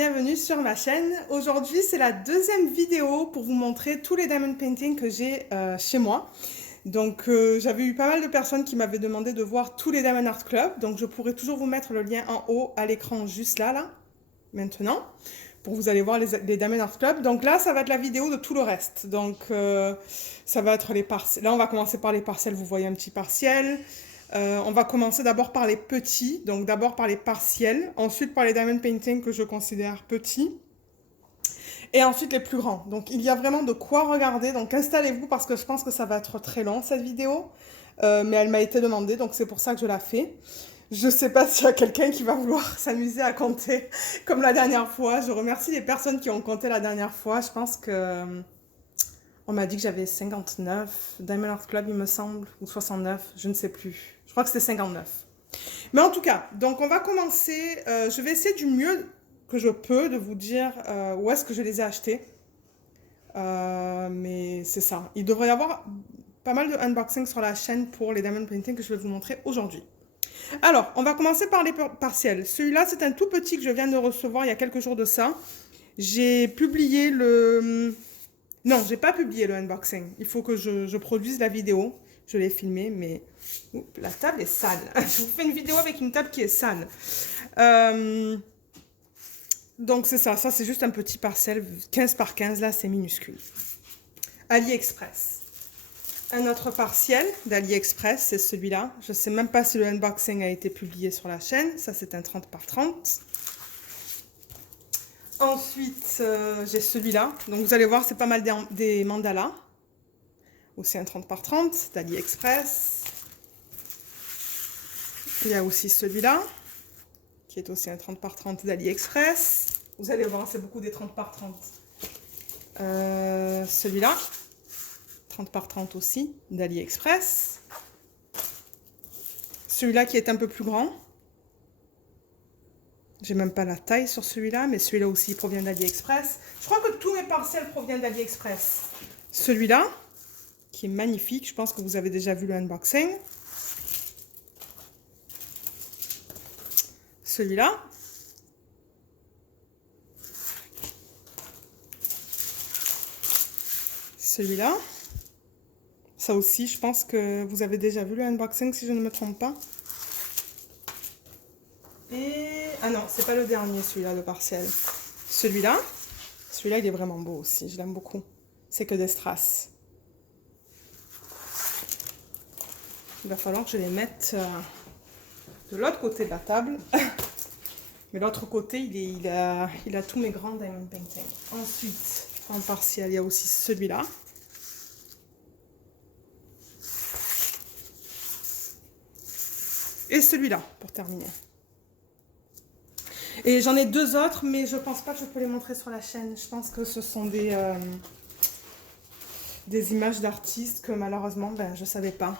bienvenue sur ma chaîne. Aujourd'hui, c'est la deuxième vidéo pour vous montrer tous les diamond paintings que j'ai chez moi. Donc, j'avais eu pas mal de personnes qui m'avaient demandé de voir tous les Diamond Art Club. Donc, je pourrais toujours vous mettre le lien en haut à l'écran juste là, maintenant, pour vous aller voir les Diamond Art Club. Donc là, ça va être la vidéo de tout le reste. Donc, ça va être les parcelles. Là, on va commencer par les parcelles. Vous voyez un petit partiel. On va commencer d'abord par les petits, donc d'abord par les partiels, ensuite par les diamond painting que je considère petits, et ensuite les plus grands. Donc il y a vraiment de quoi regarder, donc installez-vous parce que je pense que ça va être très long cette vidéo, mais elle m'a été demandée, donc c'est pour ça que je la fais. Je ne sais pas s'il y a quelqu'un qui va vouloir s'amuser à compter comme la dernière fois. Je remercie les personnes qui ont compté la dernière fois. Je pense que on m'a dit que j'avais 59 Diamond Art Club, il me semble, ou 69, je ne sais plus. Je crois que c'était 59. Mais en tout cas, donc on va commencer. Je vais essayer du mieux que je peux de vous dire où est-ce que je les ai achetés. Mais c'est ça. Il devrait y avoir pas mal de unboxing sur la chaîne pour les diamond painting que je vais vous montrer aujourd'hui. Alors, on va commencer par les partiels. Celui-là, c'est un tout petit que je viens de recevoir il y a quelques jours de ça. J'ai publié le... Non, j'ai pas publié le unboxing. Il faut que je produise la vidéo. Je l'ai filmé, mais oups, la table est sale. Je vous fais une vidéo avec une table qui est sale. Donc c'est ça. Ça, c'est juste un petit parcelle. 15 par 15, là, c'est minuscule. AliExpress. Un autre partiel d'AliExpress, c'est celui-là. Je ne sais même pas si le unboxing a été publié sur la chaîne. Ça, c'est un 30 par 30. Ensuite, j'ai celui-là. Donc, vous allez voir, c'est pas mal des mandalas. Aussi un 30 par 30 d'AliExpress. Il y a aussi celui-là, qui est aussi un 30 par 30 d'AliExpress. Vous allez voir, c'est beaucoup des 30 par 30. Celui-là, 30 par 30 aussi d'AliExpress. Celui-là qui est un peu plus grand. J'ai même pas la taille sur celui-là, mais celui-là aussi provient d'AliExpress. Je crois que tous mes parcelles proviennent d'AliExpress. Celui-là, qui est magnifique, je pense que vous avez déjà vu le unboxing. Celui-là. Celui-là. Ça aussi, je pense que vous avez déjà vu le unboxing, si je ne me trompe pas. Et... Ah non, c'est pas le dernier, celui-là, le partiel. Celui-là. Celui-là, il est vraiment beau aussi. Je l'aime beaucoup. C'est que des strass. Il va falloir que je les mette de l'autre côté de la table. Mais l'autre côté, il a tous mes grands diamond paintings. Ensuite, en partiel, il y a aussi celui-là. Et celui-là, pour terminer. Et j'en ai deux autres, mais je pense pas que je peux les montrer sur la chaîne. Je pense que ce sont des images d'artistes que malheureusement, ben, je savais pas.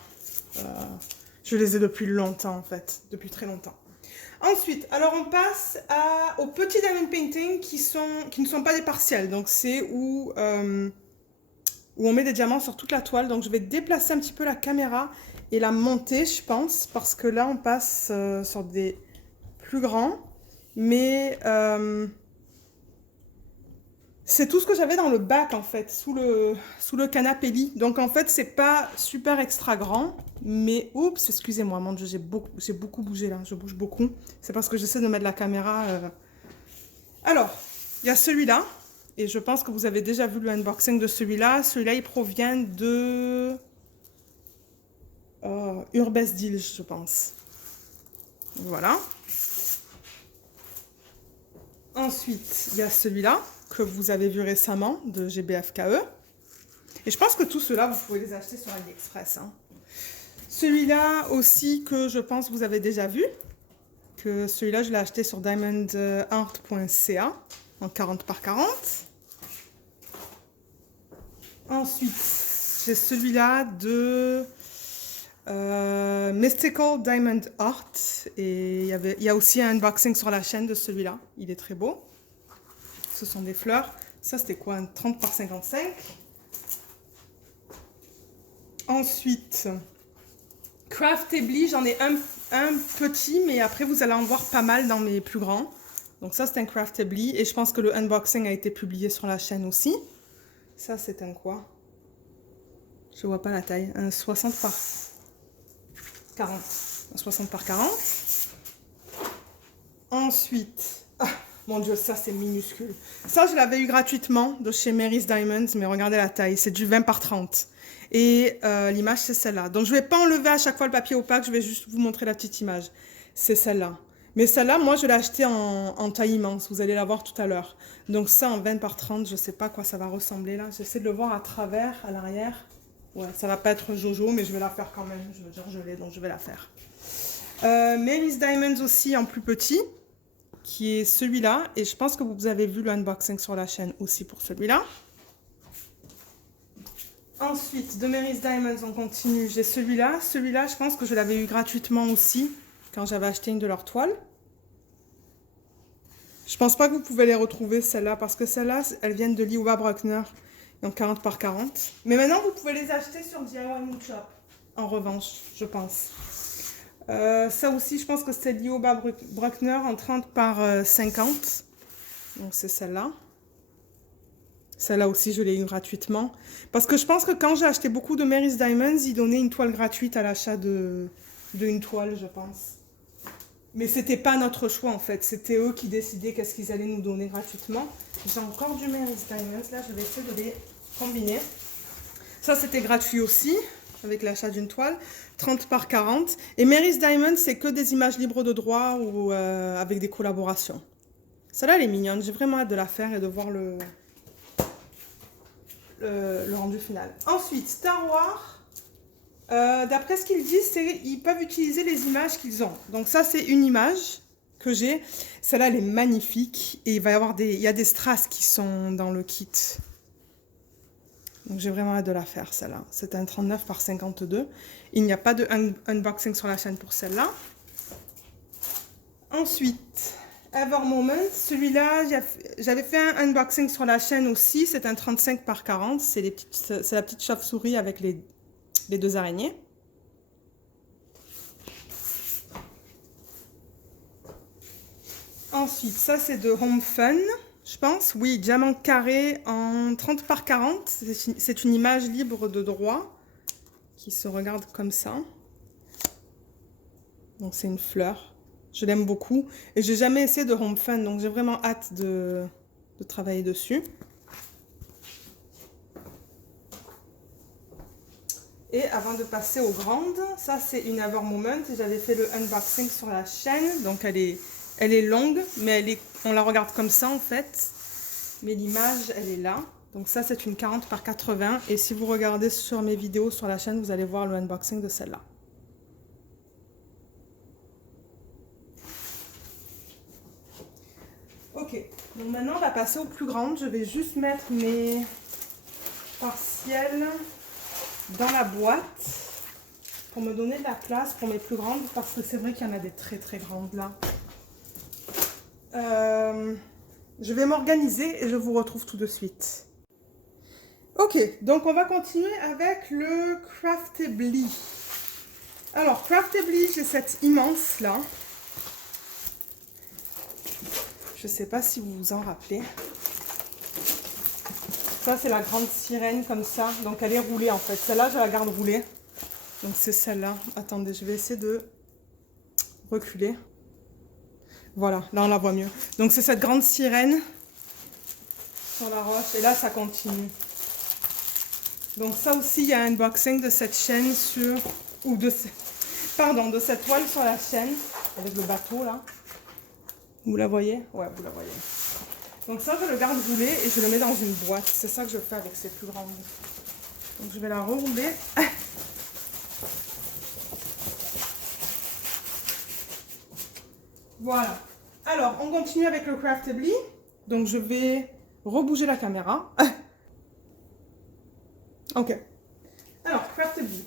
Je les ai depuis longtemps, en fait. Depuis très longtemps. Ensuite, alors on passe aux petits diamond paintings qui ne sont pas des partiels. Donc c'est où on met des diamants sur toute la toile. Donc je vais déplacer un petit peu la caméra et la monter, je pense. Parce que là, on passe sur des plus grands. Mais c'est tout ce que j'avais dans le bac en fait, sous le canapé lit. Donc en fait, c'est pas super extra grand. Mais oups, excusez-moi, mon Dieu, j'ai beaucoup bougé là, je bouge beaucoup. C'est parce que j'essaie de mettre la caméra. Alors, il y a celui-là. Et je pense que vous avez déjà vu le unboxing de celui-là. Celui-là, il provient de Urbes Deals, je pense. Voilà. Ensuite, il y a celui-là que vous avez vu récemment de GBFKE. Et je pense que tous ceux-là, vous pouvez les acheter sur AliExpress. Hein. Celui-là aussi que je pense que vous avez déjà vu. Que celui-là, je l'ai acheté sur diamondart.ca en 40 par 40. Ensuite, j'ai celui-là de Mystical Diamond Art. Et il y a aussi un unboxing sur la chaîne de celui-là. Il est très beau. Ce sont des fleurs. Ça, c'était quoi? Un 30 par 55. Ensuite, Craftably, j'en ai un petit, mais après, vous allez en voir pas mal dans mes plus grands. Donc ça, c'est un Craftably. Et je pense que le unboxing a été publié sur la chaîne aussi. Ça, c'est un quoi? Je vois pas la taille. Un 60 par 40. Un 60 par 40. Ensuite, ah, mon Dieu, ça c'est minuscule. Ça, je l'avais eu gratuitement de chez Mary's Diamonds, mais regardez la taille, c'est du 20 par 30. Et l'image, c'est celle-là. Donc, je ne vais pas enlever à chaque fois le papier opaque, je vais juste vous montrer la petite image. C'est celle-là. Mais celle-là, moi, je l'ai achetée en taille immense. Vous allez la voir tout à l'heure. Donc, ça, en 20 par 30, je ne sais pas à quoi ça va ressembler là. J'essaie de le voir à travers, à l'arrière. Ouais, ça va pas être Jojo, mais je vais la faire quand même. Je veux dire, je l'ai, donc je vais la faire. Mary's Diamonds aussi en plus petit, qui est celui-là. Et je pense que vous avez vu le unboxing sur la chaîne aussi pour celui-là. Ensuite, de Mary's Diamonds, on continue. J'ai celui-là. Celui-là, je pense que je l'avais eu gratuitement aussi quand j'avais acheté une de leurs toiles. Je pense pas que vous pouvez les retrouver, celles-là, parce que celles-là, elles viennent de Lioba Bruckner, donc 40 par 40. Mais maintenant, vous pouvez les acheter sur DIY Mood Shop, en revanche, je pense. Ça aussi, je pense que c'est Lioba Bruckner en 30 par 50. Donc, c'est celle-là. Celle-là aussi, je l'ai eu gratuitement. Parce que je pense que quand j'ai acheté beaucoup de Mary's Diamonds, ils donnaient une toile gratuite à l'achat d'une toile, je pense. Mais c'était pas notre choix, en fait. C'était eux qui décidaient qu'est-ce qu'ils allaient nous donner gratuitement. J'ai encore du Mary's Diamonds. Là, je vais essayer de les combiner. Ça, c'était gratuit aussi, avec l'achat d'une toile. 30 par 40. Et Mary's Diamonds, c'est que des images libres de droit ou avec des collaborations. Celle-là, elle est mignonne. J'ai vraiment hâte de la faire et de voir le rendu final. Ensuite, Star Wars, d'après ce qu'ils disent, ils peuvent utiliser les images qu'ils ont. Donc ça, c'est une image que j'ai. Celle-là, elle est magnifique. Et il va y avoir il y a des strass qui sont dans le kit. Donc j'ai vraiment hâte de la faire, celle-là. C'est un 39 par 52. Il n'y a pas de unboxing sur la chaîne pour celle-là. Ensuite, Ever Moment, celui-là, j'avais fait un unboxing sur la chaîne aussi, c'est un 35 par 40, c'est la petite chauve-souris avec les deux araignées. Ensuite, ça c'est de Home Fun, je pense, oui, diamant carré en 30 par 40, c'est une image libre de droit qui se regarde comme ça. Donc c'est une fleur. Je l'aime beaucoup et j'ai jamais essayé de Home Fun, donc j'ai vraiment hâte de travailler dessus. Et avant de passer aux grandes, ça c'est une Ever Moment. J'avais fait le unboxing sur la chaîne, donc elle est longue, mais on la regarde comme ça en fait. Mais l'image, elle est là. Donc ça c'est une 40 par 80 et si vous regardez sur mes vidéos sur la chaîne, vous allez voir le unboxing de celle-là. Ok, donc maintenant on va passer aux plus grandes. Je vais juste mettre mes partiels dans la boîte pour me donner de la place pour mes plus grandes parce que c'est vrai qu'il y en a des très très grandes là. Je vais m'organiser et je vous retrouve tout de suite. Ok, donc on va continuer avec le Craftably. Alors Craftably, j'ai cette immense là. Je ne sais pas si vous vous en rappelez. Ça, c'est la grande sirène comme ça. Donc, elle est roulée en fait. Celle-là, je la garde roulée. Donc, c'est celle-là. Attendez, je vais essayer de reculer. Voilà, là, on la voit mieux. Donc, c'est cette grande sirène sur la roche. Et là, ça continue. Donc, ça aussi, il y a un unboxing de cette chaîne sur... Ou de cette toile sur la chaîne. Avec le bateau, là. Vous la voyez? Ouais, vous la voyez. Donc ça, je le garde roulé et je le mets dans une boîte. C'est ça que je fais avec ces plus grandes. Donc je vais la rerouler. Voilà. Alors, on continue avec le Craftably. Donc je vais rebouger la caméra. Ok. Alors, Craftably.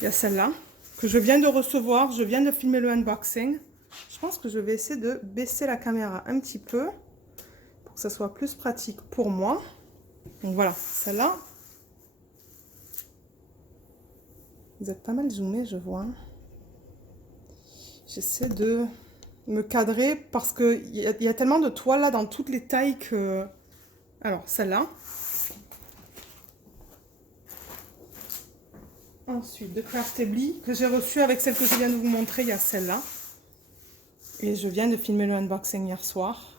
Il y a celle-là que je viens de recevoir. Je viens de filmer le unboxing. Je pense que je vais essayer de baisser la caméra un petit peu pour que ça soit plus pratique pour moi. Donc voilà, celle-là. Vous êtes pas mal zoomé, je vois. J'essaie de me cadrer parce qu'il y a tellement de toiles là dans toutes les tailles que... Alors, celle-là. Ensuite, de Craftably, que j'ai reçue avec celle que je viens de vous montrer, il y a celle-là. Et je viens de filmer le unboxing hier soir.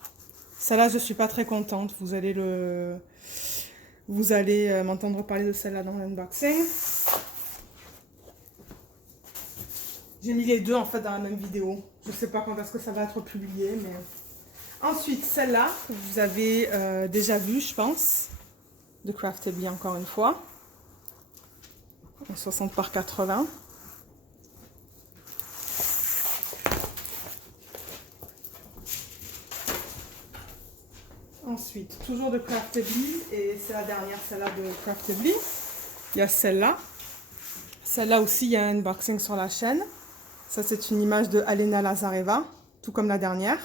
Celle-là, je ne suis pas très contente. Vous allez m'entendre parler de celle-là dans l'unboxing. J'ai mis les deux en fait dans la même vidéo. Je ne sais pas quand est-ce que ça va être publié, mais... Ensuite, celle-là, que vous avez déjà vue, je pense. De Craftably, encore une fois. En 60 par 80. Ensuite, toujours de Craftably, et c'est la dernière, celle-là de Craftably. Il y a celle-là. Celle-là aussi, il y a un unboxing sur la chaîne. Ça, c'est une image de Alena Lazareva, tout comme la dernière.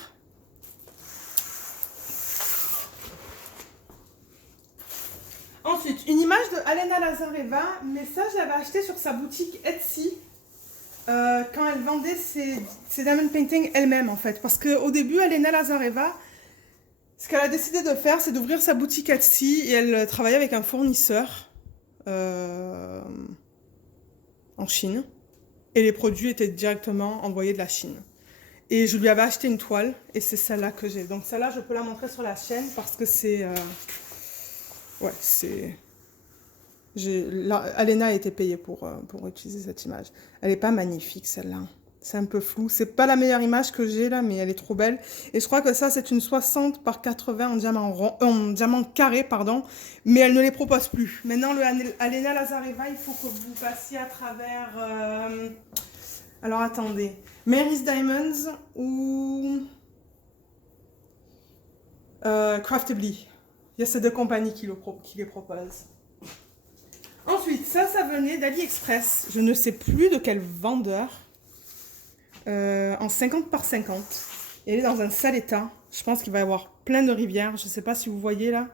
Ensuite, une image de Alena Lazareva, mais ça, je l'avais acheté sur sa boutique Etsy. Quand elle vendait ses diamond paintings elle-même, en fait. Parce qu'au début, Alena Lazareva... Ce qu'elle a décidé de faire, c'est d'ouvrir sa boutique Etsy et elle travaillait avec un fournisseur en Chine. Et les produits étaient directement envoyés de la Chine. Et je lui avais acheté une toile et c'est celle-là que j'ai. Donc celle-là, je peux la montrer sur la chaîne parce que c'est... ouais, c'est... Alena a été payée pour utiliser cette image. Elle n'est pas magnifique, celle-là. C'est un peu flou. C'est pas la meilleure image que j'ai là, mais elle est trop belle. Et je crois que ça, c'est une 60 par 80 en diamant, en diamant carré, pardon. Mais elle ne les propose plus. Maintenant, le Alena Lazareva, il faut que vous passiez à travers... Alors, attendez. Mary's Diamonds ou... Craftably. Il y a ces deux compagnies qui les proposent. Ensuite, ça venait d'AliExpress. Je ne sais plus de quel vendeur. En 50 par 50. Et elle est dans un sale état. Je pense qu'il va y avoir plein de rivières. Je ne sais pas si vous voyez là,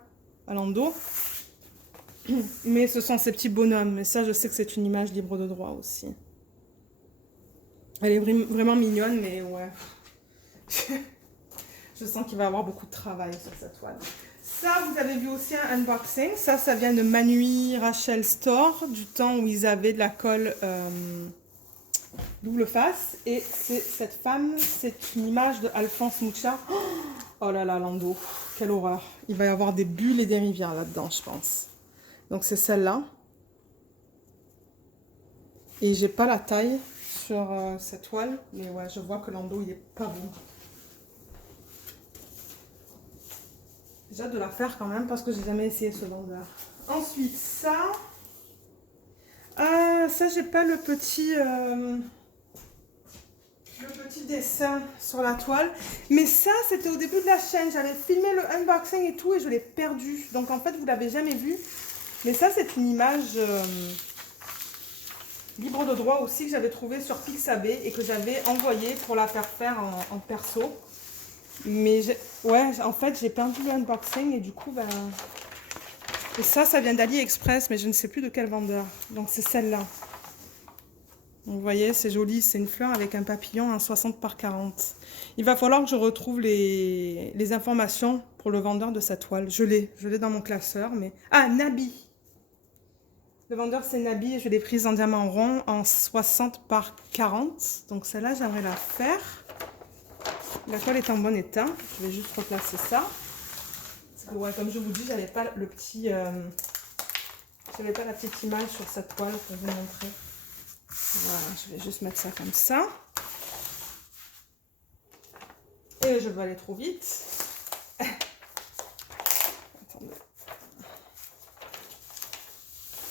à l'endos. Mais ce sont ces petits bonhommes. Mais ça, je sais que c'est une image libre de droit aussi. Elle est vraiment mignonne, mais ouais. Je sens qu'il va y avoir beaucoup de travail sur cette toile. Ça, vous avez vu aussi un unboxing. Ça vient de Manui Rachel Store, du temps où ils avaient de la colle double face. Et c'est cette femme, c'est une image de Alphonse Mucha. Oh là là, Lando, quelle horreur. Il va y avoir des bulles et des rivières là-dedans, je pense. Donc c'est celle-là. Et j'ai pas la taille sur cette toile, mais ouais, je vois que Lando, il est pas bon. J'ai hâte de la faire quand même parce que j'ai jamais essayé ce vendeur. Ensuite, ça, j'ai pas le petit dessin sur la toile. Mais ça, c'était au début de la chaîne. J'avais filmé le unboxing et tout et je l'ai perdu. Donc en fait, vous l'avez jamais vu. Mais ça, c'est une image libre de droit aussi que j'avais trouvée sur Pixabay et que j'avais envoyée pour la faire en perso. Mais ouais, en fait, j'ai perdu le unboxing et du coup, ben... Et ça vient d'AliExpress, mais je ne sais plus de quel vendeur. Donc c'est celle-là. Vous voyez, c'est joli. C'est une fleur avec un papillon en 60 par 40. Il va falloir que je retrouve les informations pour le vendeur de sa toile. Je l'ai dans mon classeur, mais... Ah, Nabi. Le vendeur, c'est Nabi et je l'ai prise en diamant rond en 60 par 40. Donc celle-là, j'aimerais la faire. La toile est en bon état. Je vais juste replacer ça. Parce que, ouais, comme je vous dis, j'avais pas le petit, j'avais pas la petite image sur cette toile pour vous montrer. Voilà, je vais juste mettre ça comme ça. Et je veux aller trop vite. Attendez.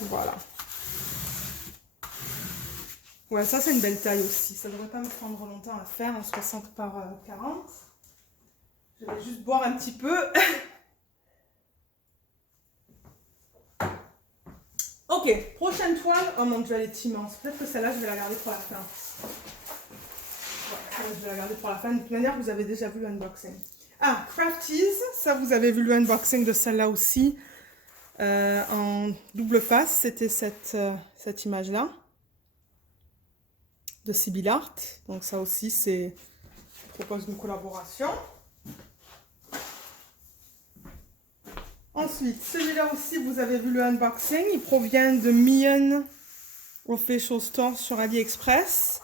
Voilà. Ouais, ça c'est une belle taille aussi. Ça ne devrait pas me prendre longtemps à faire, en 60 par 40. Je vais juste boire un petit peu. Ok, prochaine toile. Oh mon dieu, elle est immense. Peut-être que celle-là, je vais la garder pour la fin. Ouais, je vais la garder pour la fin. De toute manière, vous avez déjà vu l'unboxing. Ah, Crafties. Ça, vous avez vu le unboxing de celle-là aussi. En double face, c'était cette image-là. De Sibyl Art. Donc ça aussi, c'est propose une collaboration. Ensuite, celui-là aussi, vous avez vu le unboxing. Il provient de Mian Official Store sur AliExpress.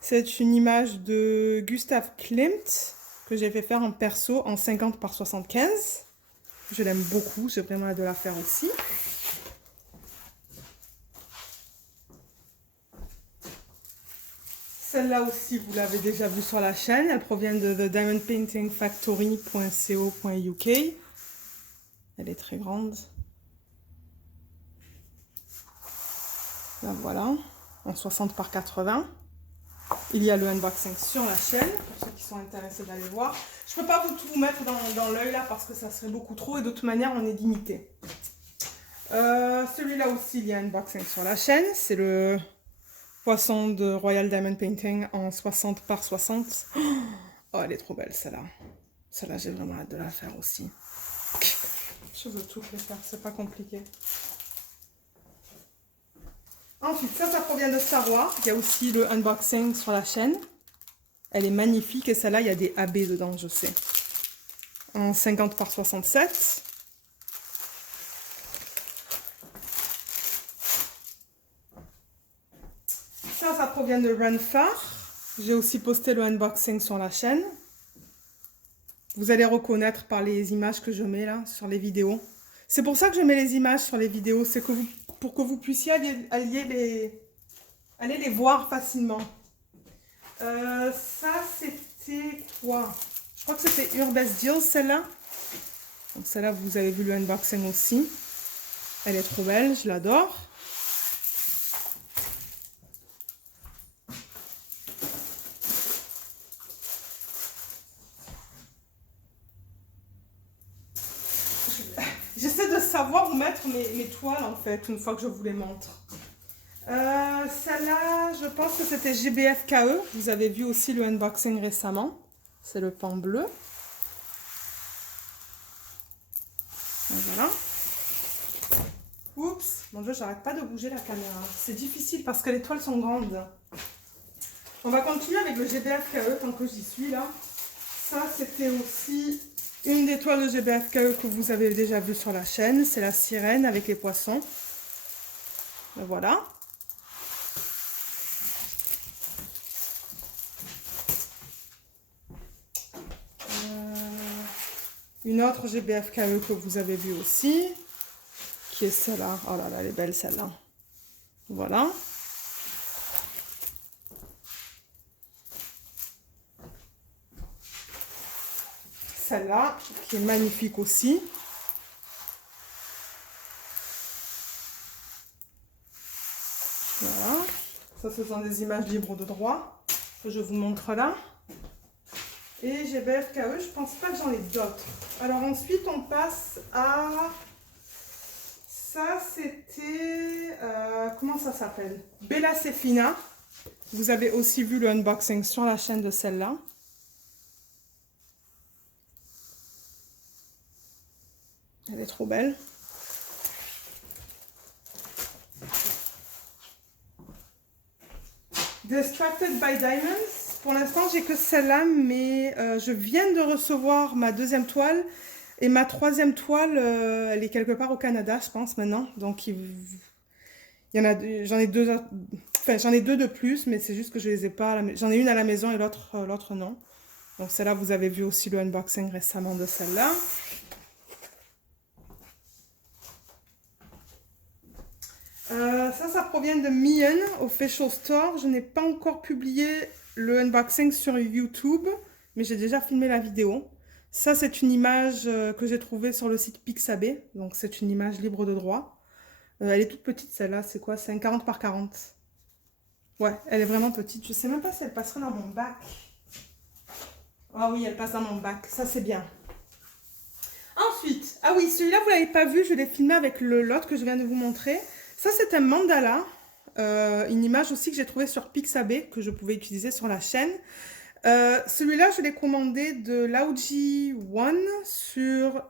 C'est une image de Gustav Klimt que j'ai fait faire en perso en 50 par 75. Je l'aime beaucoup, j'ai vraiment hâte de la faire aussi. Celle-là aussi, vous l'avez déjà vue sur la chaîne. Elle provient de thediamondpaintingfactory.co.uk. Elle est très grande. La voilà, en 60 par 80. Il y a le unboxing sur la chaîne, pour ceux qui sont intéressés d'aller voir. Je ne peux pas tout mettre dans l'œil là, parce que ça serait beaucoup trop, et de toute manière, on est limité. Celui-là aussi, il y a un unboxing sur la chaîne. C'est le poisson de Royal Diamond Painting en 60 par 60. Oh, elle est trop belle, celle-là. Celle-là, j'ai vraiment hâte de la faire aussi. Je veux toutes les faire, c'est pas compliqué. Ensuite, ça provient de Star Wars. Il y a aussi le unboxing sur la chaîne. Elle est magnifique et celle-là, il y a des AB dedans, je sais. En 50 par 67. Ça provient de Renfar. J'ai aussi posté le unboxing sur la chaîne. Vous allez reconnaître par les images que je mets là sur les vidéos. C'est pour ça que je mets les images sur les vidéos. C'est que pour que vous puissiez aller les voir facilement. Ça, c'était quoi? Je crois que c'était Urbest Deals, celle-là. Donc celle-là, vous avez vu le unboxing aussi. Elle est trop belle, je l'adore. J'essaie de savoir où mettre mes toiles, en fait, une fois que je vous les montre. Celle-là, je pense que c'était GBFKE. Vous avez vu aussi le unboxing récemment. C'est le pan bleu. Donc, voilà. Oups, mon Dieu, j'arrête pas de bouger la caméra. C'est difficile parce que les toiles sont grandes. On va continuer avec le GBFKE tant que j'y suis là. Ça, c'était aussi une des toiles de GBFKE que vous avez déjà vu sur la chaîne. C'est la sirène avec les poissons. Et voilà. Une autre GBFKE que vous avez vue aussi, qui est celle-là. Oh là là, elle est belle celle-là. Voilà. Celle-là, qui est magnifique aussi. Voilà. Ça, ce sont des images libres de droit que je vous montre là. Et GBFKE, je pense pas que j'en ai d'autres. Alors ensuite, on passe à... Ça, c'était... comment ça s'appelle? Bella Sefina. Vous avez aussi vu le unboxing sur la chaîne de celle-là. Elle est trop belle. Distracted by Diamonds. Pour l'instant, j'ai que celle-là, mais je viens de recevoir ma deuxième toile. Et ma troisième toile, elle est quelque part au Canada, je pense, maintenant. Donc, il y en a, j'en ai deux, enfin, j'en ai deux de plus, mais c'est juste que je les ai pas. J'en ai une à la maison et l'autre non. Donc, celle-là, vous avez vu aussi le unboxing récemment de celle-là. Ça provient de Mian Official Store. Je n'ai pas encore publié le unboxing sur YouTube, mais j'ai déjà filmé la vidéo. Ça, c'est une image que j'ai trouvée sur le site Pixabay. Donc, c'est une image libre de droit. Elle est toute petite, celle-là. C'est quoi? C'est un 40 par 40. Ouais, elle est vraiment petite. Je ne sais même pas si elle passerait dans mon bac. Ah oui, elle passe dans mon bac. Ça, c'est bien. Ensuite, ah oui, celui-là, vous ne l'avez pas vu. Je l'ai filmé avec l'autre que je viens de vous montrer. Ça, c'est un mandala. Une image aussi que j'ai trouvée sur Pixabay, que je pouvais utiliser sur la chaîne. Celui-là, je l'ai commandé de Laoji One sur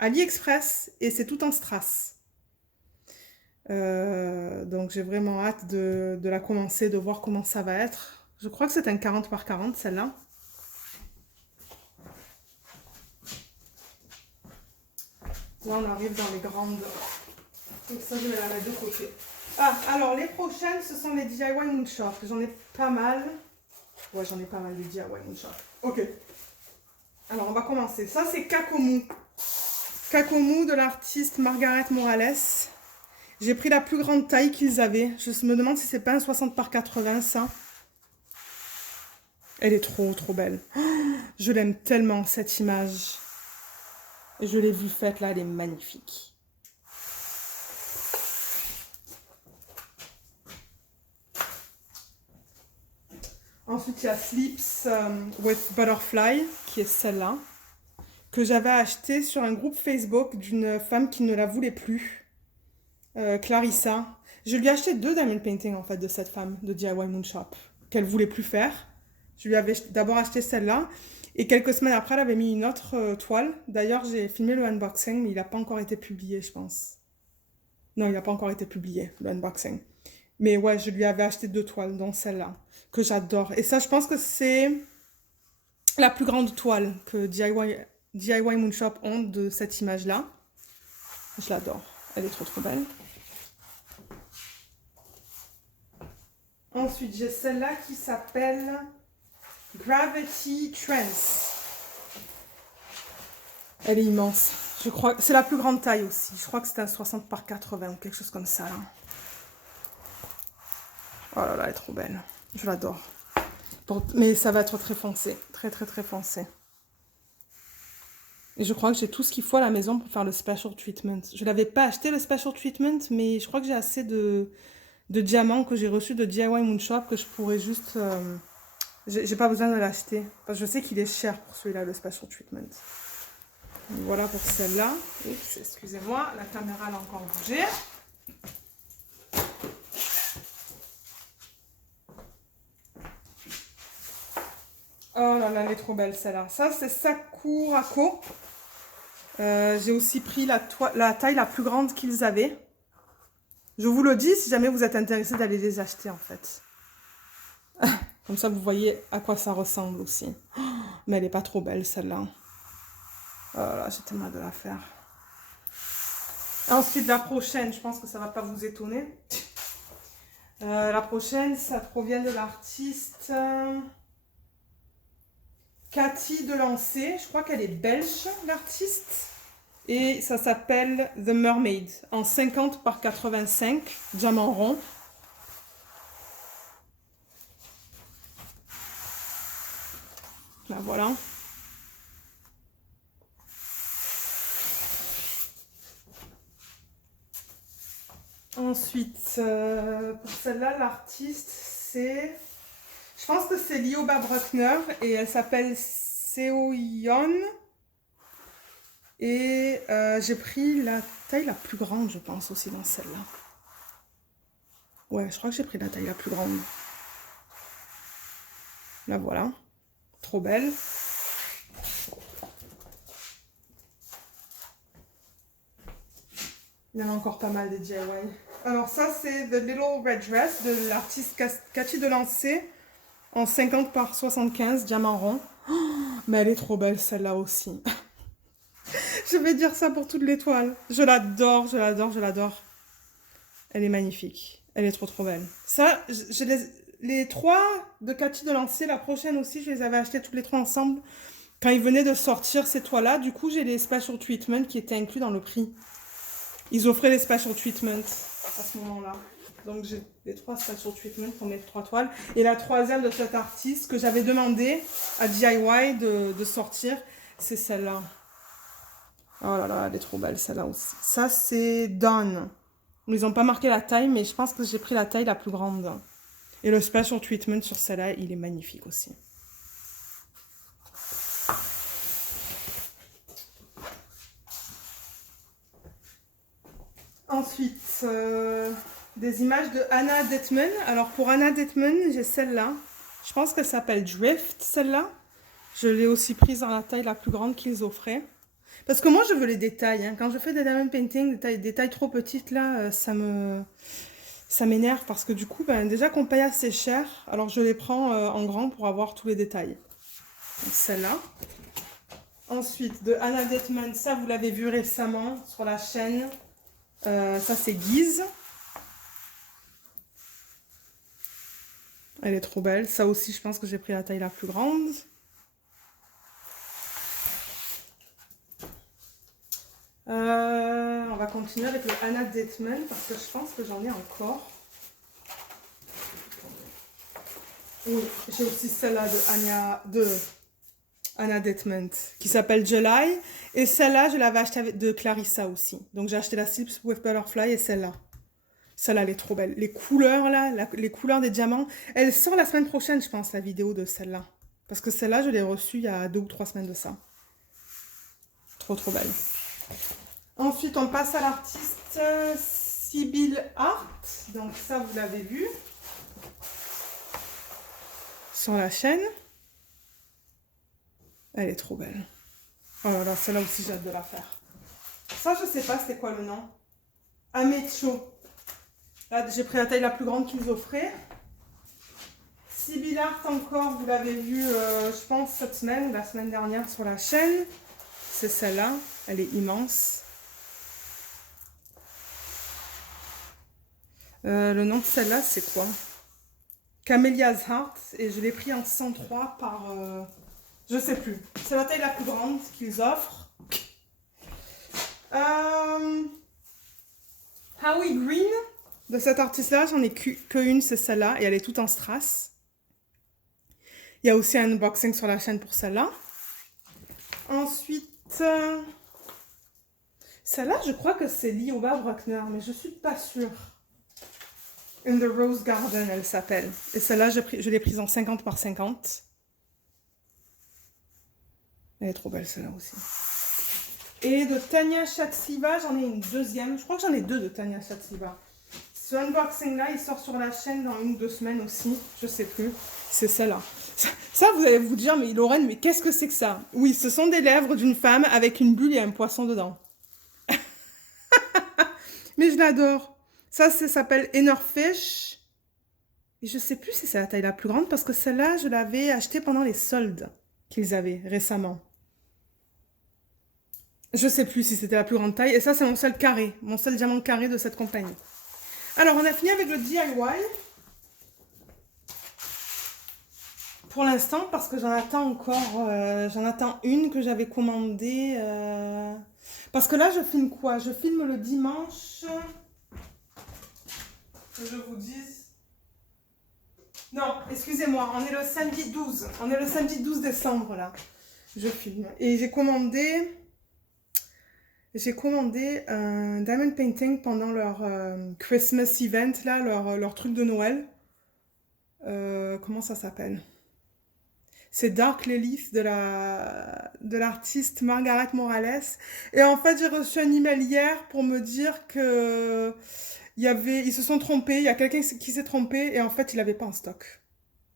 AliExpress et c'est tout en strass. Donc, j'ai vraiment hâte de la commencer, de voir comment ça va être. Je crois que c'est un 40 par 40, celle-là. Là, on arrive dans les grandes. Donc ça, je vais la mettre de côté. Ah, alors les prochaines, ce sont les DIY Moonshop. J'en ai pas mal. Ouais, j'en ai pas mal de DIY Moonshop. Ok. Alors, on va commencer. Ça, c'est Kakomu. Kakomu de l'artiste Margaret Morales. J'ai pris la plus grande taille qu'ils avaient. Je me demande si c'est pas un 60 par 80, ça. Elle est trop belle. Oh, je l'aime tellement, cette image. Et je l'ai vue faite, là, elle est magnifique. Ensuite, il y a Sleeps with Butterfly, qui est celle-là, que j'avais achetée sur un groupe Facebook d'une femme qui ne la voulait plus, Clarissa. Je lui ai acheté 2 diamond paintings, en fait, de cette femme, de DIY Moonshop, qu'elle voulait plus faire. Je lui avais d'abord acheté celle-là, et quelques semaines après, elle avait mis une autre toile. D'ailleurs, j'ai filmé le unboxing, mais il n'a pas encore été publié, je pense. Non, il n'a pas encore été publié, le unboxing. Mais ouais, je lui avais acheté 2 toiles, dont celle-là, que j'adore. Et ça, je pense que c'est la plus grande toile que DIY Moonshop ont de cette image-là. Je l'adore. Elle est trop belle. Ensuite, j'ai celle-là qui s'appelle Gravity Trance. Elle est immense. Je crois que c'est la plus grande taille aussi. Je crois que c'est un 60 par 80 ou quelque chose comme ça, là. Oh là là, elle est trop belle. Je l'adore. Mais ça va être très foncé. Très foncé. Et je crois que j'ai tout ce qu'il faut à la maison pour faire le special treatment. Je ne l'avais pas acheté le special treatment, mais je crois que j'ai assez de diamants que j'ai reçus de DIY Moonshop que je pourrais juste... j'ai pas besoin de l'acheter. Parce que je sais qu'il est cher pour celui-là, le special treatment. Donc voilà pour celle-là. Oups, excusez-moi, la caméra elle a encore bougé. Oh là là, elle est trop belle celle-là. Ça, c'est Sakurako. J'ai aussi pris la taille la plus grande qu'ils avaient. Je vous le dis si jamais vous êtes intéressé d'aller les acheter en fait. Comme ça, vous voyez à quoi ça ressemble aussi. Oh, mais elle est pas trop belle celle-là. Oh là là, j'ai tellement hâte de la faire. Ensuite, la prochaine, je pense que ça va pas vous étonner. La prochaine, ça provient de l'artiste... Cathy Delancey, je crois qu'elle est belge, l'artiste. Et ça s'appelle The Mermaid, en 50 par 85, diamant rond. Là, voilà. Ensuite, pour celle-là, l'artiste, c'est... Je pense que c'est Lioba Bruckner et elle s'appelle Seoyeon. Et j'ai pris la taille la plus grande, je pense, aussi dans celle-là. Ouais, je crois que j'ai pris la taille la plus grande. Là, voilà. Trop belle. Il y en a encore pas mal des DIY. Alors ça, c'est The Little Red Dress de l'artiste Cathy Delancey en 50 par 75, diamant rond. Oh, mais elle est trop belle celle-là aussi. Je vais dire ça pour toutes les toiles. Je l'adore, je l'adore, je l'adore. Elle est magnifique. Elle est trop belle. Ça, les 3 de Cathy Delancey, la prochaine aussi, je les avais achetées toutes les 3 ensemble. Quand ils venaient de sortir ces toiles-là, du coup, j'ai les special treatments qui étaient inclus dans le prix. Ils offraient les special treatments à ce moment-là. Donc j'ai les 3 special treatments pour mes 3 toiles. Et la troisième de cet artiste que j'avais demandé à DIY de sortir, c'est celle-là. Oh là là, elle est trop belle celle-là aussi. Ça c'est Dawn. Ils n'ont pas marqué la taille, mais je pense que j'ai pris la taille la plus grande. Et le special treatment sur celle-là, il est magnifique aussi. Ensuite, des images de Anna Detman. Alors pour Anna Detman, j'ai celle-là. Je pense qu'elle s'appelle Drift, celle-là. Je l'ai aussi prise dans la taille la plus grande qu'ils offraient. Parce que moi, je veux les détails. Hein. Quand je fais des diamond painting, des tailles trop petites, là, ça m'énerve. Parce que du coup, ben, déjà qu'on paye assez cher, alors je les prends en grand pour avoir tous les détails. Celle-là. Ensuite, de Anna Detman, ça vous l'avez vu récemment sur la chaîne. Ça c'est Guise. Elle est trop belle. Ça aussi, je pense que j'ai pris la taille la plus grande. On va continuer avec le Anna Detman parce que je pense que j'en ai encore. Oui, j'ai aussi celle-là de Anna Detman qui s'appelle July. Et celle-là, je l'avais achetée de Clarissa aussi. Donc j'ai acheté la Slips with Butterfly et celle-là. Celle-là, elle est trop belle. Les couleurs, là, les couleurs des diamants. Elle sort la semaine prochaine, je pense, la vidéo de celle-là. Parce que celle-là, je l'ai reçue il y a 2 ou 3 semaines de ça. Trop, trop belle. Ensuite, on passe à l'artiste Sibyl Art. Donc ça, vous l'avez vu sur la chaîne. Elle est trop belle. Oh là là, celle-là aussi, j'ai hâte de la faire. Ça, je sais pas c'était quoi le nom. Amecho. Là, j'ai pris la taille la plus grande qu'ils offraient. Sibyl Art encore, vous l'avez vu, je pense, cette semaine ou la semaine dernière sur la chaîne. C'est celle-là. Elle est immense. Le nom de celle-là, c'est quoi? Camellia's Heart. Et je l'ai pris en 103 par... je sais plus. C'est la taille la plus grande qu'ils offrent. Howie Green. De cet artiste-là, j'en ai qu'une, c'est celle-là. Et elle est toute en strass. Il y a aussi un unboxing sur la chaîne pour celle-là. Ensuite, celle-là, je crois que c'est Lioba Bruckner, mais je suis pas sûre. In the Rose Garden, elle s'appelle. Et celle-là, je l'ai prise en 50 par 50. Elle est trop belle, celle-là aussi. Et de Tanya Shatsiva, j'en ai une deuxième. Je crois que j'en ai deux de Tanya Shatsiva. Ce unboxing-là, il sort sur la chaîne dans 1 ou 2 semaines aussi. Je sais plus. C'est celle-là. Ça, vous allez vous dire, mais Lorraine, mais qu'est-ce que c'est que ça? Oui, ce sont des lèvres d'une femme avec une bulle et un poisson dedans. Mais je l'adore. Ça s'appelle Inner Fish. Et je sais plus si c'est la taille la plus grande parce que celle-là, je l'avais achetée pendant les soldes qu'ils avaient récemment. Je sais plus si c'était la plus grande taille. Et ça, c'est mon seul carré. Mon seul diamant carré de cette compagnie. Alors, on a fini avec le DIY. Pour l'instant, parce que j'en attends encore, j'en attends une que j'avais commandée. Parce que là, je filme quoi? Je filme le dimanche. Que je vous dise. Non, excusez-moi, on est le samedi 12. On est le samedi 12 décembre, là. Je filme. Et j'ai commandé un diamond painting pendant leur Christmas event, là, leur truc de Noël. Comment ça s'appelle? C'est Dark Lilith de l'artiste Margaret Morales. Et en fait, j'ai reçu un email hier pour me dire que ils se sont trompés, il y a quelqu'un qui s'est trompé et en fait, il n'avait pas en stock.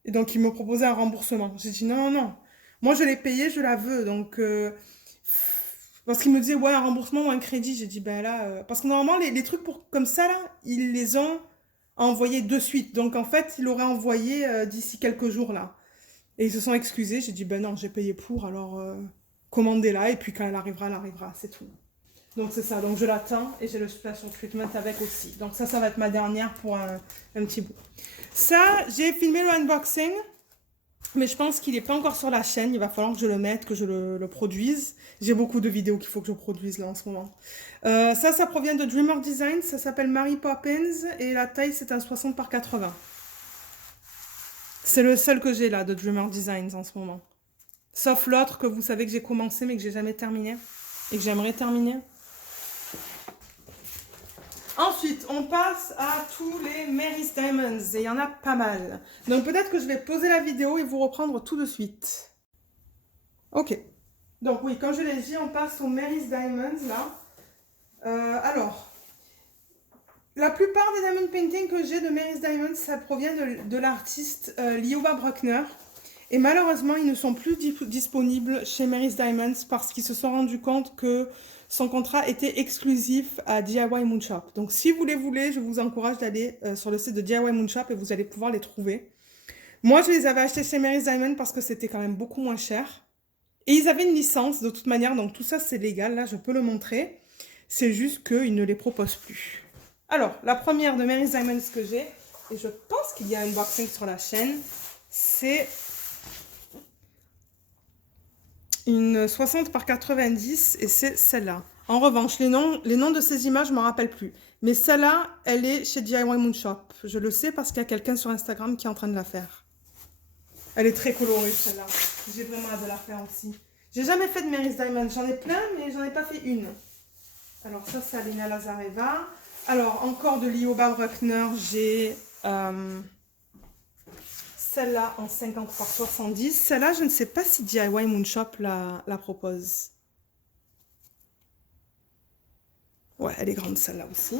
Et donc, il me proposait un remboursement. J'ai dit non, non, non. Moi, je l'ai payé, je la veux. Donc, parce qu'il me disait, ouais, un remboursement ou un crédit. J'ai dit, ben là, parce que normalement, les trucs comme ça, là, ils les ont envoyés de suite. Donc, en fait, il aurait envoyé d'ici quelques jours, là. Et ils se sont excusés. J'ai dit, ben non, j'ai payé pour, alors commandez-la. Et puis quand elle arrivera, c'est tout. Donc c'est ça. Donc je l'attends et j'ai le special treatment avec aussi. Donc ça va être ma dernière pour un petit bout. Ça, j'ai filmé le unboxing. Mais je pense qu'il n'est pas encore sur la chaîne. Il va falloir que je le mette, que je le produise. J'ai beaucoup de vidéos qu'il faut que je produise là en ce moment. Ça provient de Dreamer Design. Ça s'appelle Mary Poppins. Et la taille, c'est un 60 par 80. C'est le seul que j'ai là de Dreamer Designs en ce moment. Sauf l'autre que vous savez que j'ai commencé mais que j'ai jamais terminé. Et que j'aimerais terminer. Ensuite, on passe à tous les Mary's Diamonds. Et il y en a pas mal. Donc peut-être que je vais poser la vidéo et vous reprendre tout de suite. Ok. Donc oui, comme je l'ai dit, on passe aux Mary's Diamonds là. Alors, la plupart des diamond paintings que j'ai de Mary's Diamonds, ça provient de l'artiste Lioba Bruckner. Et malheureusement, ils ne sont plus disponibles chez Mary's Diamonds parce qu'ils se sont rendus compte que son contrat était exclusif à DIY Moonshop. Donc si vous les voulez, je vous encourage d'aller sur le site de DIY Moonshop et vous allez pouvoir les trouver. Moi, je les avais achetés chez Mary's Diamonds parce que c'était quand même beaucoup moins cher. Et ils avaient une licence de toute manière, donc tout ça c'est légal, là je peux le montrer. C'est juste qu'ils ne les proposent plus. Alors, la première de Mary's Diamonds que j'ai, et je pense qu'il y a un unboxing sur la chaîne, c'est une 60 par 90 et c'est celle-là. En revanche, les noms de ces images, je ne m'en rappelle plus. Mais celle-là, elle est chez DIY Moonshop. Je le sais parce qu'il y a quelqu'un sur Instagram qui est en train de la faire. Elle est très colorée, celle-là. J'ai vraiment hâte de la faire aussi. J'ai jamais fait de Mary's Diamonds. J'en ai plein, mais j'en ai pas fait une. Alors ça, c'est Alina Lazareva. Alors, encore de Lioba Bruckner, j'ai celle-là en 50 par 70. Celle-là, je ne sais pas si DIY Moonshop la propose. Ouais, elle est grande celle-là aussi.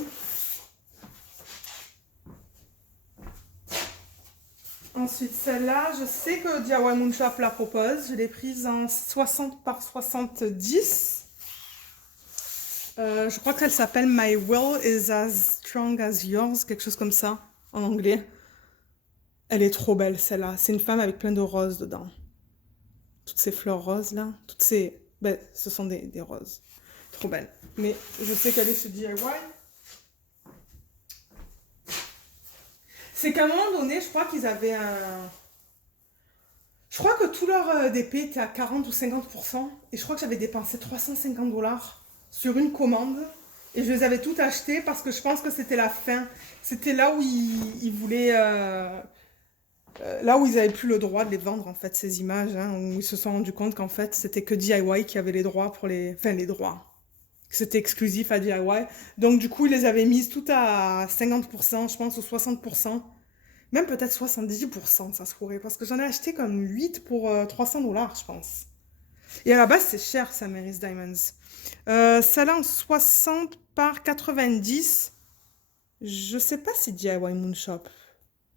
Ensuite, celle-là, je sais que DIY Moonshop la propose. Je l'ai prise en 60 par 70. Je crois qu'elle s'appelle My Will is as strong as yours, quelque chose comme ça, en anglais. Elle est trop belle, celle-là. C'est une femme avec plein de roses dedans. Toutes ces fleurs roses, là. Toutes ces... Ben, ce sont des roses. Trop belle. Mais je sais qu'elle est chez DIY. C'est qu'à un moment donné, je crois qu'ils avaient un... Je crois que tout leur DP était à 40 ou 50%. Et je crois que j'avais dépensé 350 $ sur une commande. Et je les avais toutes achetées parce que je pense que c'était la fin. C'était là où ils voulaient... là où ils n'avaient plus le droit de les vendre, en fait, ces images. Hein, où ils se sont rendus compte qu'en fait, c'était que DIY qui avait les droits pour les... Enfin, les droits. C'était exclusif à DIY. Donc, du coup, ils les avaient mises toutes à 50%, je pense, ou 60%. Même peut-être 70%, ça se pourrait. Parce que j'en ai acheté comme 8 pour 300 $, je pense. Et à la base, c'est cher, ça, Mary's Diamonds. Celle-là en 60 par 90. Je sais pas si DIY Moonshop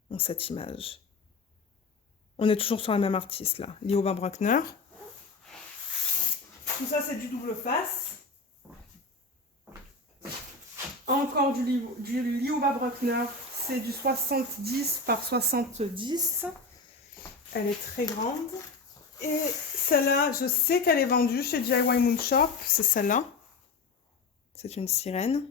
ont cette image. On est toujours sur la même artiste, là. Lioba Bruckner. Tout ça, c'est du double face. Encore du Lioba Bruckner. C'est du 70 par 70. Elle est très grande. Et celle-là, je sais qu'elle est vendue chez DIY Moonshop. C'est celle-là. C'est une sirène.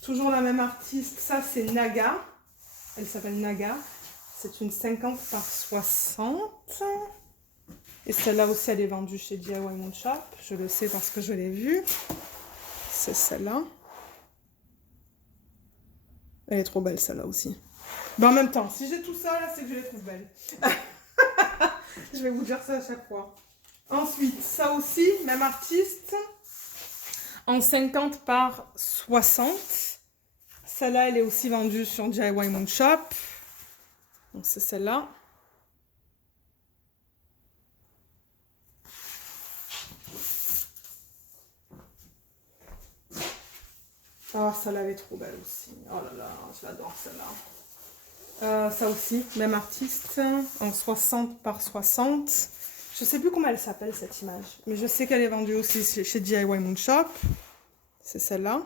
Toujours la même artiste. Ça, c'est Naga. Elle s'appelle Naga. C'est une 50 par 60. Et celle-là aussi, elle est vendue chez DIY Moonshop. Je le sais parce que je l'ai vue. C'est celle-là. Elle est trop belle, celle-là aussi. Mais en même temps, si j'ai tout ça, là, c'est que je les trouve belles. Je vais vous dire ça à chaque fois. Ensuite, ça aussi, même artiste. En 50 par 60. Celle-là, elle est aussi vendue sur DIY Moonshop. Donc, c'est celle-là. Ah, celle-là, elle est trop belle aussi. Oh là là, je l'adore, celle-là. Ça aussi, même artiste, en 60 par 60. Je sais plus comment elle s'appelle, cette image. Mais je sais qu'elle est vendue aussi chez DIY Moonshop. C'est celle-là.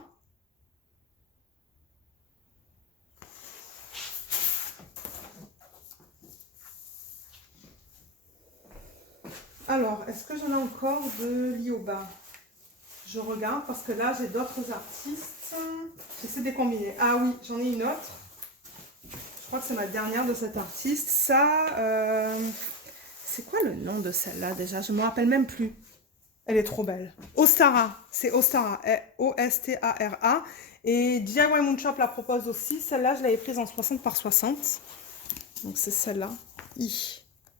Alors, est-ce que j'en ai encore de Lioba? Je regarde parce que là, j'ai d'autres artistes. J'essaie de les combiner. Ah oui, j'en ai une autre. Je crois que c'est ma dernière de cet artiste. Ça, c'est quoi le nom de celle-là déjà? Je ne me rappelle même plus. Elle est trop belle. Ostara, c'est Ostara. O-S-T-A-R-A. Et DIY Moonshop la propose aussi. Celle-là, je l'avais prise en 60 par 60. Donc c'est celle-là.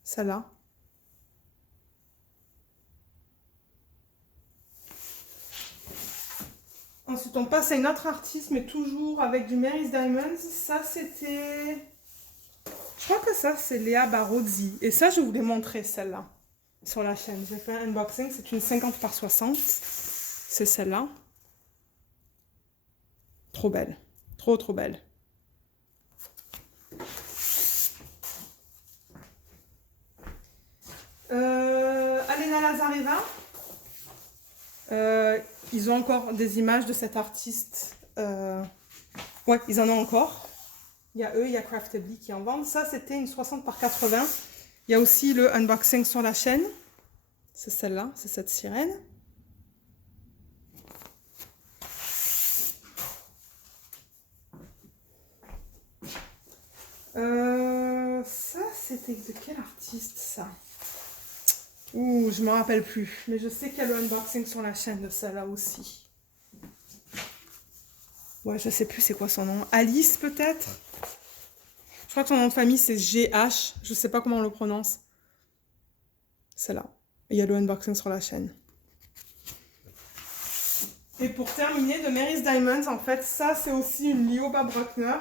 Celle-là. Ensuite, on passe à une autre artiste, mais toujours avec du Mary's Diamonds. Ça, c'était... Je crois que ça, c'est Léa Barozzi. Et ça, je vous l'ai montré, celle-là, sur la chaîne. J'ai fait un unboxing. C'est une 50 par 60. C'est celle-là. Trop belle. Trop, trop belle. Alina Lazareva. Ils ont encore des images de cet artiste. Ouais, ils en ont encore. Il y a eux, il y a Craftedly qui en vendent. Ça, c'était une 60 par 80. Il y a aussi le unboxing sur la chaîne. C'est celle-là, c'est cette sirène. Ça, c'était de quel artiste, ça? Ouh, je me rappelle plus. Mais je sais qu'il y a le unboxing sur la chaîne de celle-là aussi. Ouais, je sais plus c'est quoi son nom. Alice, peut-être? Je crois que son nom de famille, c'est GH. Je sais pas comment on le prononce. Celle-là. Il y a le unboxing sur la chaîne. Et pour terminer, de Mary's Diamonds, en fait, ça, c'est aussi une Lioba Bruckner.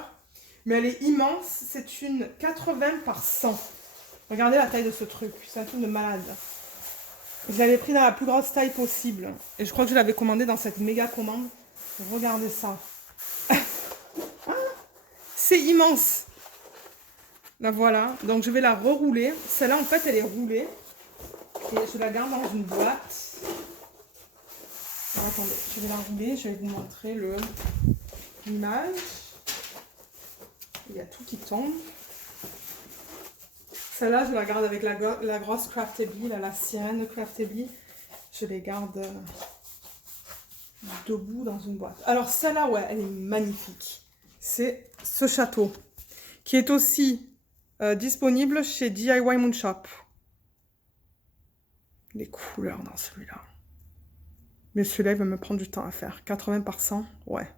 Mais elle est immense. C'est une 80 par 100. Regardez la taille de ce truc. C'est un truc de malade. Je l'avais pris dans la plus grosse taille possible. Et je crois que je l'avais commandé dans cette méga commande. Regardez ça. C'est immense. La voilà. Donc je vais la rerouler. Celle-là, en fait, elle est roulée. Et je la garde dans une boîte. Alors, attendez, je vais la rouler. Je vais vous montrer l'image. Il y a tout qui tombe. Celle-là, je la garde avec la grosse Craftedly, la sirène de Craftedly. Je les garde debout dans une boîte. Alors celle-là, ouais, elle est magnifique. C'est ce château, qui est aussi disponible chez DIY Moonshop. Les couleurs dans celui-là. Mais celui-là, il va me prendre du temps à faire. 80 par 100, ouais.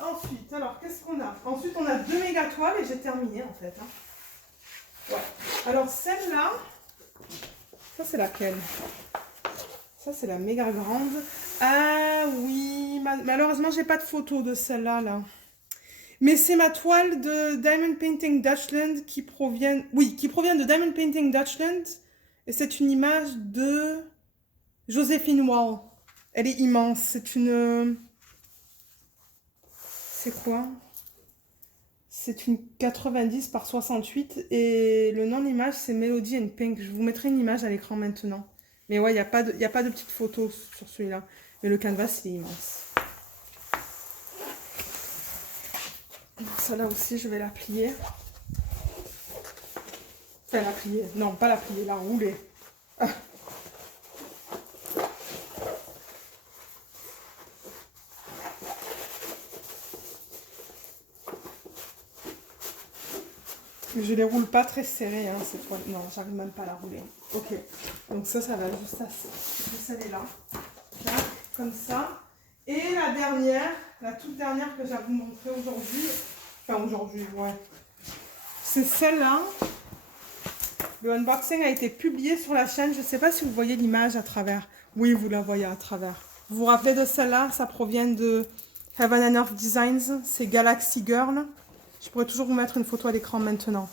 Ensuite, alors, qu'est-ce qu'on a? Ensuite, on a 2 méga toiles et j'ai terminé, en fait. Hein. Ouais. Alors, celle-là, ça, c'est laquelle? Ça, c'est la méga grande. Ah oui, malheureusement, j'ai pas de photo de celle-là, là. Mais c'est ma toile de Diamond Painting Dutchland qui provient... Oui, qui provient de Diamond Painting Dutchland. Et c'est une image de Joséphine Wall. Elle est immense. C'est une... C'est quoi? C'est une 90 par 68. Et le nom de l'image, c'est Melody and Pink. Je vous mettrai une image à l'écran maintenant. Mais ouais, il n'y a pas de petite photo sur celui-là. Mais le canvas, il est immense. Celle-là aussi, je vais la plier. Enfin, la plier. Non, pas la plier, la rouler. Ah. Je les roule pas très serrées, hein, cette fois. Non, j'arrive même pas à la rouler. Ok. Donc ça va juste elle est là. Là, comme ça. Et la dernière, la toute dernière que j'ai à vous montrer aujourd'hui. Enfin, aujourd'hui, ouais. C'est celle-là. Le unboxing a été publié sur la chaîne. Je ne sais pas si vous voyez l'image à travers. Oui, vous la voyez à travers. Vous vous rappelez de celle-là? Ça provient de Heaven and Earth Designs. C'est Galaxy Girl. Je pourrais toujours vous mettre une photo à l'écran maintenant.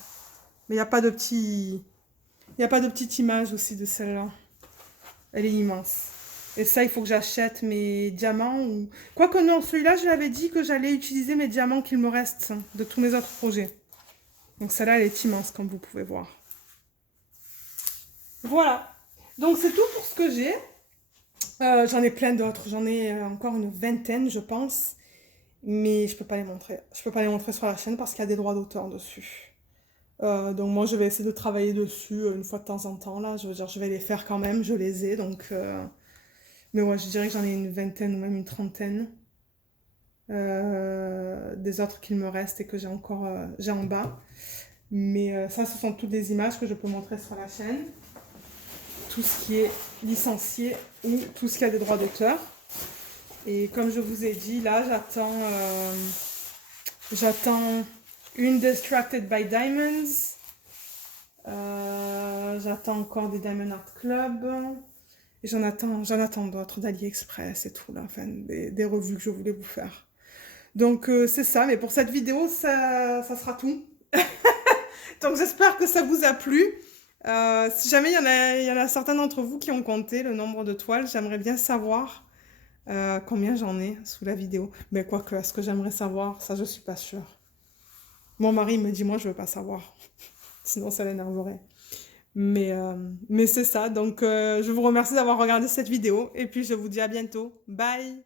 Mais il n'y a pas de petit... Il n'y a pas de petite image aussi de celle-là. Elle est immense. Et ça, il faut que j'achète mes diamants. Ou... Quoique non, celui-là, je l'avais dit que j'allais utiliser mes diamants qu'il me reste de tous mes autres projets. Donc celle-là, elle est immense, comme vous pouvez voir. Voilà. Donc c'est tout pour ce que j'ai. J'en ai plein d'autres. J'en ai encore une vingtaine, je pense. Mais je peux pas les montrer. Je peux pas les montrer sur la chaîne parce qu'il y a des droits d'auteur dessus. Donc moi, je vais essayer de travailler dessus une fois de temps en temps. Là, je veux dire, je vais les faire quand même. Je les ai. Donc, mais ouais, je dirais que j'en ai une vingtaine ou même une trentaine. Des autres qu'il me reste et que j'ai encore j'ai en bas. Mais ça, ce sont toutes des images que je peux montrer sur la chaîne. Tout ce qui est licencié ou tout ce qui a des droits d'auteur. Et comme je vous ai dit, là, j'attends une Distracted by Diamonds. J'attends encore des Diamond Art Club. Et j'en attends d'autres d'AliExpress et tout, là. Enfin, des revues que je voulais vous faire. Donc, c'est ça. Mais pour cette vidéo, ça sera tout. Donc, j'espère que ça vous a plu. Si jamais il y en a certains d'entre vous qui ont compté le nombre de toiles, j'aimerais bien savoir combien j'en ai sous la vidéo. Mais quoique, est-ce que j'aimerais savoir? Ça, je suis pas sûre. Mon mari me dit, moi, je veux pas savoir. Sinon, ça l'énerverait. Mais c'est ça. Donc, je vous remercie d'avoir regardé cette vidéo et puis je vous dis à bientôt. Bye!